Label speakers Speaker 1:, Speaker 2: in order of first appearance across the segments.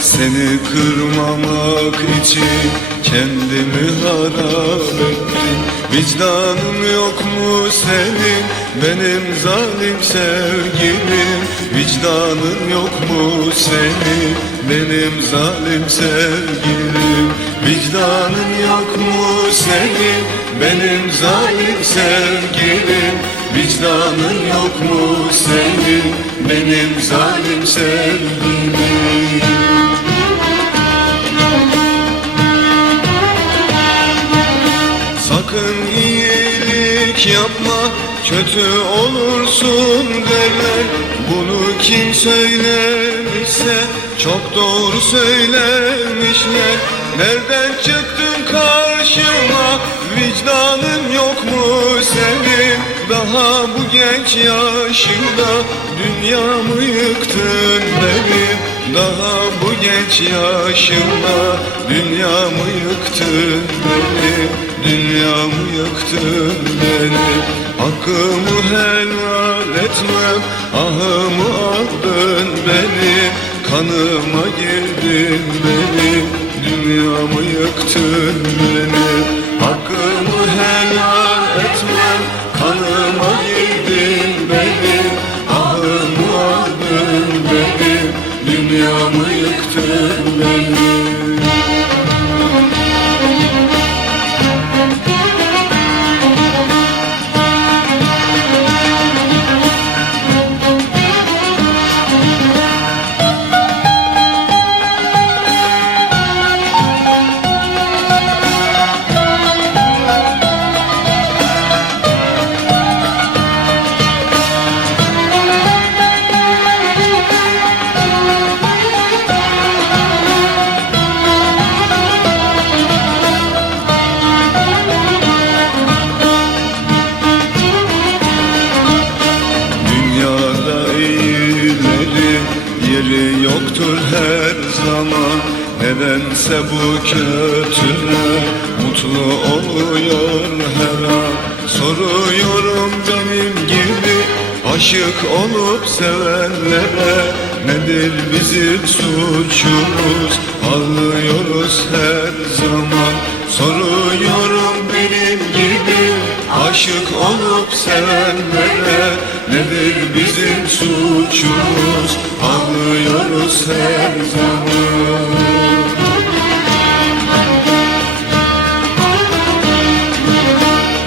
Speaker 1: Seni kırmamak için kendimi harap ettim. Vicdanın yok mu senin? Benim zalim sevgilim. Vicdanın yok mu senin? Benim zalim sevgilim. Vicdanın yok mu senin? Benim zalim sevgilim Vicdanın yok mu senin benim zalim sevgilim? Sakın iyilik yapma kötü olursun derler Bunu kim söylemişse çok doğru söylemişler. Nereden çıktın karşıma? Vicdanın yok mu senin Daha bu genç yaşında dünyamı yıktın benim Daha bu genç yaşımda dünyamı yıktın benim Dünyamı yıktın benim Hakkımı helal etmem Ahımı aldın benim Kanıma girdin benim Dünyamı yıktın benim yoktur her zaman Nedense bu kötüler mutlu oluyor her an. Soruyorum benim gibi aşık olup sevenlere Nedir bizim suçumuz? Ağlıyoruz her zaman. Soruyorum benim gibi aşık olup sevenlere Nedir bizim suçumuz? Ağlıyoruz her zaman.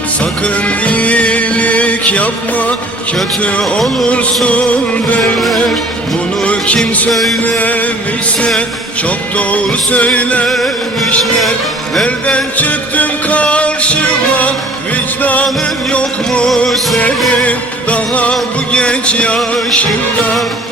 Speaker 1: Sakın iyilik yapma kötü olursun derler. Bunu kim söylemişse çok doğru söylemişler. Nereden çıktın karşıma vicdanın yok mu senin? Daha bu genç yaşında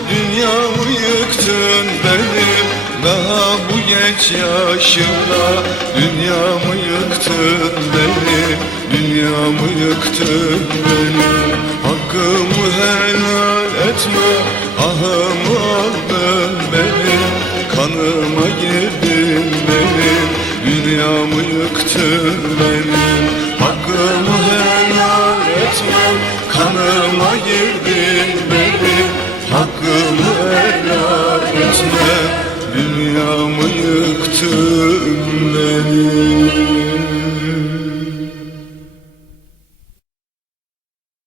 Speaker 1: dünyamı yıktın benim Daha bu genç yaşında dünyamı yıktın benim Dünyamı yıktın benim Hakkımı helal etme Ahımı aldın benim Kanıma girdin benim Dünyamı yıktın benim Dünyamı yıktın benim